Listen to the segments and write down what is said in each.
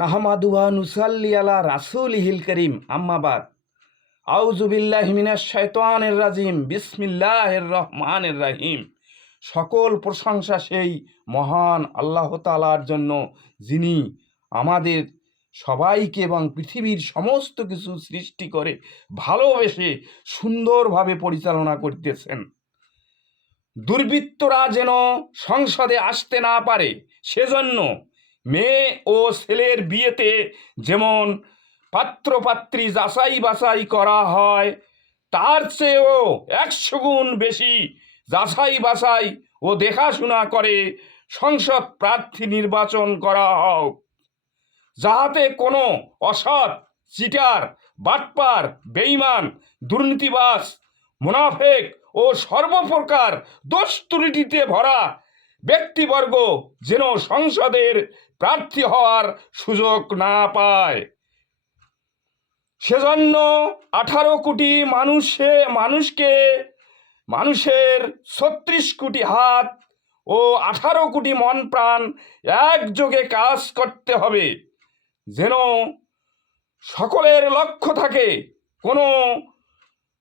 নাহমাদুহা নুসাল্লি আলা রাসূলিহিল করিম আম্মাবাদ আউযু বিল্লাহি মিনাশ শাইতানির রাজিম বিসমিল্লাহির রহমানির রহিম। সকল প্রশংসা সেই মহান আল্লাহ তাআলার জন্য, যিনি আমাদের সবাইকে এবং পৃথিবীর সমস্ত কিছু সৃষ্টি করে ভালোবেসে সুন্দরভাবে পরিচালনা করতেছেন। দুর্বৃত্তরা যেন সংসদে আসতে না পারে, সেজন্য মেয়ে ও ছেলের বিয়েতে যেমন পাত্রপাত্রী যাচাই বাছাই করা হয়, তার চেয়েও 100 গুণ বেশি যাচাই বাছাই ও দেখাশোনা করে সংসদ প্রার্থী নির্বাচন করা হোক, যাহাতে কোনো অসৎ, চিটার, বাটপার, বেঈমান, দুর্নীতিবাজ, মুনাফেক ও সর্বপ্রকার দোষ ত্রুটিতে ভরা ব্যক্তিবর্গ যেন সংসদের প্রার্থী হওয়ার সুযোগ না পায়। সেজন্য 18 কোটি মানুষের 36 কোটি হাত ও 18 কোটি মন প্রাণ একযোগে কাজ করতে হবে, যেন সকলের লক্ষ্য থাকে কোনো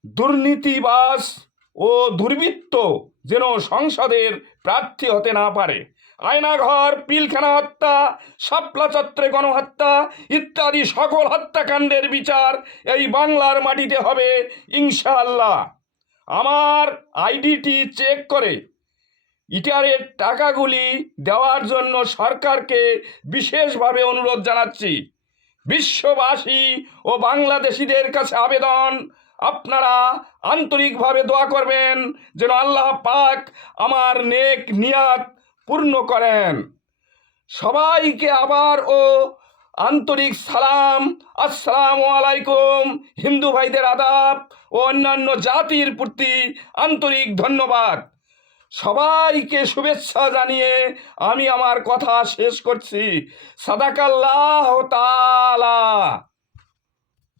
দুর্নীতিবাজ ও দুর্বৃত্ত যেন সংসদের প্রার্থী হতে না পারে। আয়নাঘর, পিলখানা হত্যা, শাপলা চত্বরে গণহত্যা ইত্যাদি সকল হত্যাকাণ্ডের বিচার এই বাংলার মাটিতে হবে ইনশাআল্লাহ। আমার আইডিটি চেক করে ইটারের টাকাগুলি দেওয়ার জন্য সরকারকে বিশেষভাবে অনুরোধ জানাচ্ছি। বিশ্ববাসী ও বাংলাদেশিদের কাছে আবেদন, আপনারা আন্তরিকভাবে দোয়া করবেন যেন আল্লাহ পাক আমার নেক নিয়াত পূর্ণ করেন। সবাইকে আবার ও আন্তরিক সালাম, আসসালামু আলাইকুম। হিন্দু ভাইদের আদাব ও অন্যান্য জাতির প্রতি আন্তরিক ধন্যবাদ। সবাইকে শুভেচ্ছা জানিয়ে আমি আমার কথা শেষ করছি। সাদাকাল্লাহ তাআলা।